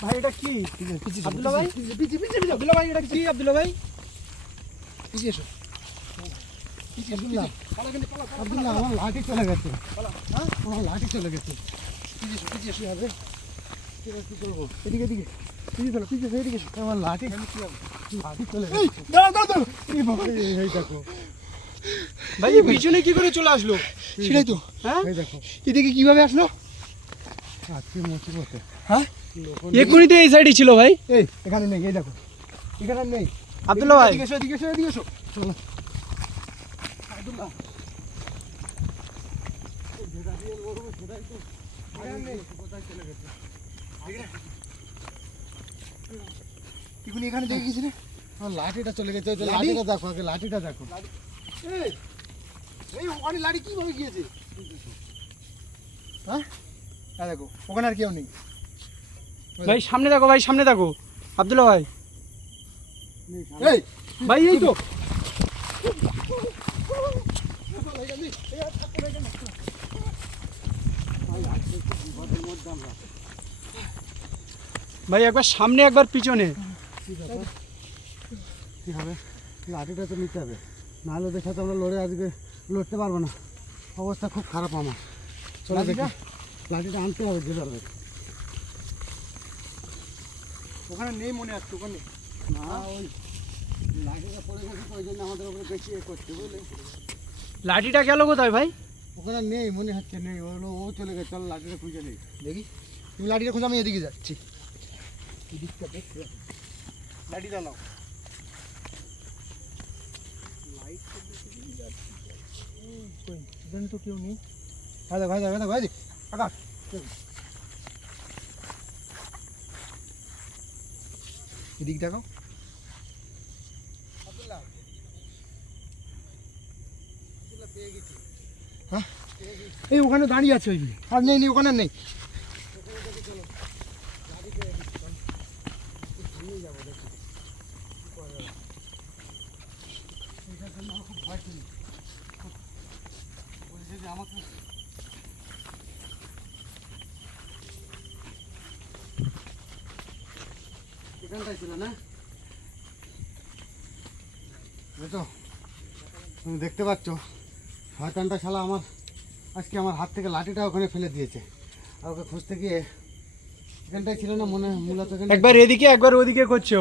ভাই এটা কি আব্দুল্লাহ ভাই আব্দুল্লাহ ভাই এটা কি আব্দুল্লাহ ভাই পিছিয়ে এসো আব্দুল্লাহ আমার লাঠি চলে গেছে আমার লাঠি চলে গেছে পিছিয়ে এসো হবে কি করবো এদিকে এদিকে পিছিয়ে চলো এদিকে এসো আমার লাঠি চলে এই গেছে দাঁড়াও দাঁড়াও এই বাবা এই দেখো ভাই পিছনে কি করে চলে আসলো সেটাই তো হ্যাঁ এই দেখো এদিকে কিভাবে আসলো আজকে মুসিবতে হ্যাঁ এক্ষুনি তো এই সাইডে ছিল ভাই এই এখানে নেই এই দেখো এখানে নেই আব্দুল্লাহ ভাই এদিকে এসো চলো আব্দুল্লাহ এখানে দেখে গেছি না আমার লাঠিটা চলে গেছে লাঠিটা দেখো আগে লাঠিটা দেখো এই ওখানে লাঠি কিভাবে গিয়েছে হ্যাঁ দেখো ওখানে আর কেউ নেই ভাই সামনে দেখো আব্দুল্লাহ ভাই এই ভাই এই তো ভাই একবার সামনে একবার পিছনে কি হবে লাঠিটা তো নিতে হবে নাহলে ওদের সাথে আমরা লড়তে পারবো না অবস্থা খুব খারাপ আমার চলো দেখি লাঠিটা আনতে হবে যেভাবে ওখানে নেই মনে আছে ওখানে না ওই লাঠিটা পড়ে গেছে ওই জন্য আমাদের ওপরে বেশি করছে বুঝলে লাঠিটা গেল কোথায় ভাই ওখানে নেই মনে হচ্ছে নেই ও চলে গেছে চল লাঠিটা খুঁজে নেই দেখি তুমি লাঠিটা খুঁজে আমি এদিকে যাচ্ছি এদিকটা দেখতে লাঠিটা নাও তো কেউ নেই ভাই কাকা এদিক দেখাও হ্যাঁ এই ওখানে দাঁড়িয়ে আছে ওই আর নেই ওখানে নেই আমাকে এখানটাই ছিল না বুঝছো তুমি দেখতে পাচ্ছ শয়তানটা শালা আজকে আমার হাত থেকে লাঠিটা ওখানে ফেলে দিয়েছে আর ওকে খুঁজতে গিয়ে এখানটাই ছিল না মূলত একবার এদিকে একবার ওদিকে করছে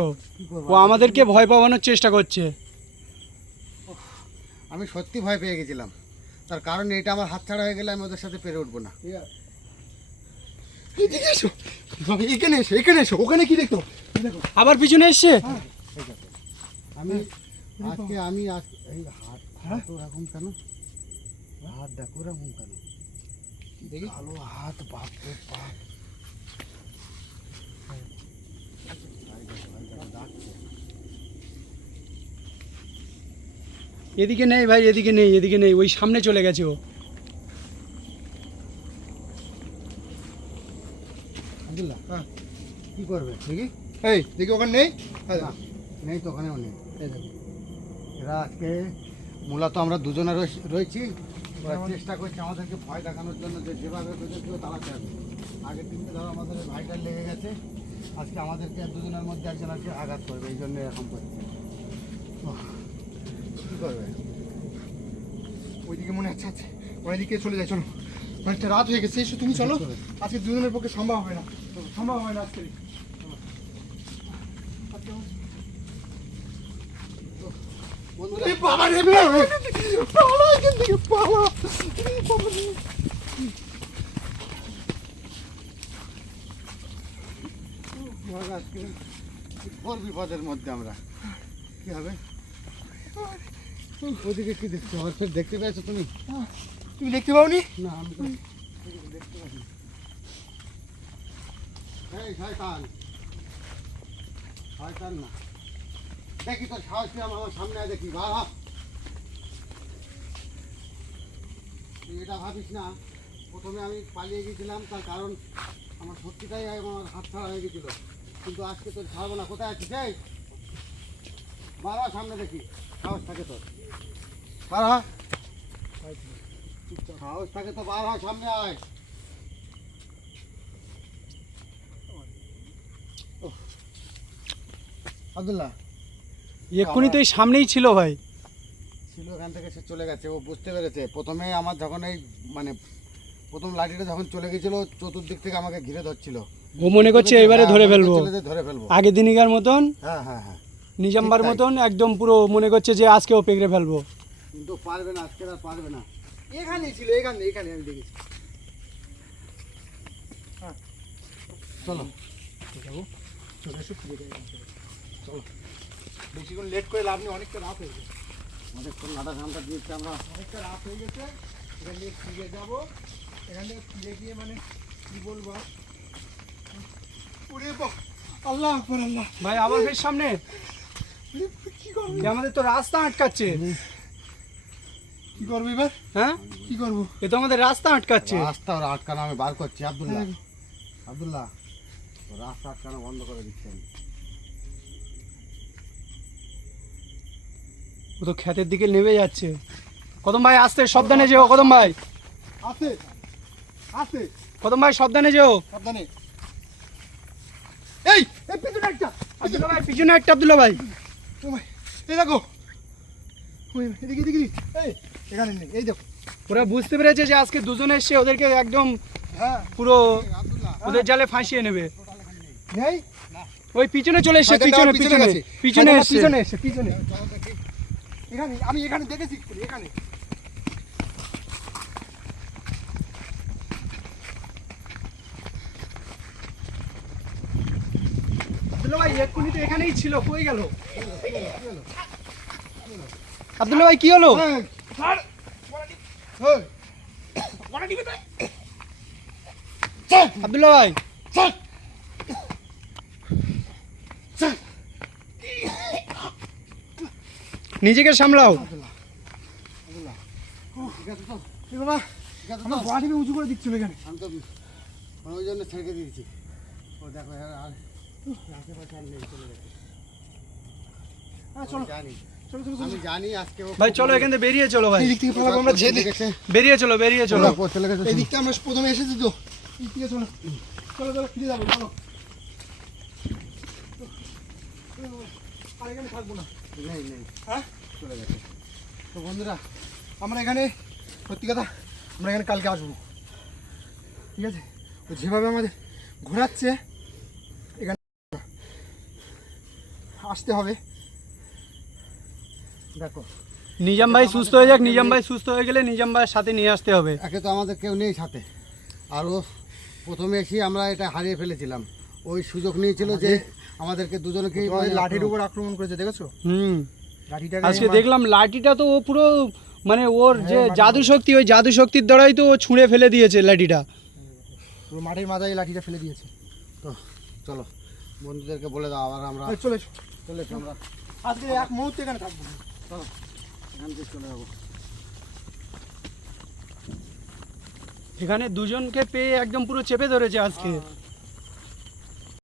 ও আমাদেরকে ভয় পাওয়ানোর চেষ্টা করছে আমি সত্যি ভয় পেয়ে গেছিলাম তার কারণ এটা আমার হাত ছাড়া হয়ে গেলে আমি ওদের সাথে পেরে উঠবো না এখানে এসো ওখানে কি দেখতো আবার পিছনে এসছে আমি এই হাত ওরকম কেন হাত দেখো ওরকম কেন দেখি ভালো হাত বাপ রে বাপ এদিকে নেই ভাই এদিকে নেই ওই সামনে চলে গেছে ও আব্দুল্লাহ হ্যাঁ কি করবে দেখি এই দেখি ওখানে নেই নেই তো ওখানেও নেই এরা আজকে মূলত আমরা দুজনে রয়েছি ওরা চেষ্টা করছে আমাদেরকে ভয় দেখানোর জন্য যে যেভাবে ওদেরকেও তাড়াতে হবে আগের দিনকে ধরো আমাদের ভাইটার লেগে গেছে আজকে আমাদেরকে দুজনের মধ্যে একজন আজকে আঘাত করবে এই জন্য এরকম করছে কী করবে ওইদিকে মনে হচ্ছে ওইদিকে চলে যায় চলো অনেকটা রাত হয়ে গেছে এসো তুমি চলো আজকে দুজনের পক্ষে সম্ভব হবে না আজকে বাবা রে এখান থেকে পালা আজকে বড় বিপদের মধ্যে আমরা কী হবে ওদিকে কি দেখছো আমার ফের দেখতে পেয়েছো তুমি দেখতে পাওনি না আমি তো দেখতে পাচ্ছি এই শয়তান না দেখি তোর সাহস নিয়ে আমার সামনে আয় দেখি বাবা তুই এটা ভাবিস না প্রথমে আমি পালিয়ে গেছিলাম তার কারণ আমার সত্যিটাই আমার হাত ছাড়া হয়ে গেছিলো কিন্তু আজকে তোর ছাড়বো না কোথায় আছিস এই বাবা সামনে দেখি সাহস থাকে তোর বাবা সাহস থাকে তো বাবা সামনে আয় আব্দুল্লাহ এক্ষুনি তো এই সামনেই ছিল ভাই। ছিল, এখান থেকে সে চলে গেছে, ও বুঝতে পেরেছে। প্রথমে আমার যখন এই মানে প্রথম লাঠিটা যখন চলে গেছিল, চতুর্দিক থেকে আমাকে ঘিরে ধরছিল। ও মনে করছে এবারে ধরে ফেলবো, ধরে ফেলবো। আগে দিনিকার মতন, হ্যাঁ হ্যাঁ হ্যাঁ, নিজামবার মতন একদম পুরো মনে করছে যে আজকেও পেকড়ে ফেলবো। কিন্তু পারবে না, আজকে আর পারবে না। এখানেই ছিল, এখানে এখানে আমি দেখেছি। চলো যাবো, চলে এসো, ফিরে যাই। চলো, বেশিক্ষণ লেট করে লাভ নেই, অনেকটা রাত হয়ে গেছে। অনেকক্ষণ নাটা ঘামটা দিয়েছি আমরা। অনেকটা রাত হয়ে গেছে, এখান থেকে ফিরে যাবো। এখান থেকে ফিরে গিয়ে মানে কি বলবো আর? ওরে বাপ, আল্লাহ আকবার, আল্লাহ। ভাই আবার ফের সামনে, কি করবো, এ আমাদের তো রাস্তা আটকাচ্ছে। কি করবো এবার? হ্যাঁ, কি করবো? এ তো আমাদের রাস্তা আটকাচ্ছে। রাস্তা ওরা আটকানো আমি বার করছি। আব্দুল্লাহ, আব্দুল্লাহ, ও রাস্তা আটকানো বন্ধ করে দিচ্ছি আমি। ও তো ক্ষেতের দিকে নেমে যাচ্ছে। কদম ভাই আসতে, সাবধানে যেও কদম ভাই। আছে আছে, কদম ভাই সাবধানে যেও। সাবধানে। এই এই পিছনে একটা, আব্দুল্লাহ ভাই পিছনে একটা, আব্দুল্লাহ ভাই। ও ভাই, এই দেখো, ওই এদিকে এদিকে, এই এখানে নেই, এই দেখো। ওরা বুঝতে পেরেছে যে আজকে দুজনে এসে ওদেরকে একদম হ্যাঁ, পুরো আব্দুল্লাহ, ওদের জালে ফাঁসিয়ে নেবে। নেই, ওই পিছনে চলে এসছে, শয়তানটা পিছনে আমার পিছনে পিছনে গেছে। পিছনে শয়তানটা এসছে। পিছনে এসছে, পিছনে। এখানে আমি এখানে দেখেছি, এখানে। আব্দুল্লাহ ভাই এক্ষুনি তো এখানেই ছিল, কই গেল? আব্দুল্লাহ ভাই কি হলো? এই, ছাড়, এই, আব্দুল্লাহ ভাই ছাড়, ছাড়। নিজেকে সামলাও। ঠিক আছে তো? এই বাবা, ঠিক আছে তো? আমার বাড়ি উঁচু করে দিচ্ছিল এখানে। আমি তো ওই জন্য ছেড়ে দিয়েছি। ও দেখো আর আশেপাশে আর নেই, চলে গেছে। হ্যাঁ, চলো, আমি জানি, চলো, চলো, চলো। আমি জানি আজকে ও ভাই চলো এখান থেকে বেরিয়ে চলো ভাই, এই দিক থেকে পালাবো আমরা, ঝেড়ে। বেরিয়ে চলো বেরিয়ে চলো। চলে গেছে। এই দিকটা আমরা প্রথমে এসেছি তো, এই দিকে চলো, চলো চলো, ফিরে যাবো, চলো। আর এখানে থাকবো না। নেই নেই, হ্যাঁ, চলে গেছে। তো বন্ধুরা, আমরা এখানে সত্যি কথা, আমরা এখানে কালকে আসবো, ঠিক আছে? তো যেভাবে আমাদের ঘোরাচ্ছে, এখানে আসতে হবে। দেখো, নিজাম ভাই সুস্থ হয়ে যাক, নিজাম ভাই সুস্থ হয়ে গেলে নিজাম ভাইয়ের সাথে নিয়ে আসতে হবে। একে তো আমাদের কেউ নেই সাথে। আর ও প্রথমে এসে আমরা এটা হারিয়ে ফেলেছিলাম। ওই সুযোগ নিয়েছিল যে আমাদেরকে দুজনকে তোমাদের লাঠির উপর আক্রমণ করেছে, দেখেছো? লাঠিটাকে আজকে দেখলাম লাঠিটা তো ও পুরো মানে ওর যে জাদু শক্তি, ওই জাদু শক্তির দ্বারাই তো ও ছুঁড়ে ফেলে দিয়েছে লাঠিটা। পুরো মাটির মাথায় লাঠিটা ফেলে দিয়েছে। তো চলো বন্ধুদেরকে বলে দাও, আবার আমরা এই চলে এসো। চলে এসো, আমরা আজকে এক মুহূর্তে এখানে থাকবো না। চলো এখান থেকে চলে যাবো। এখানে দুজনকে পেয়ে একদম পুরো চেপে ধরেছে আজকে।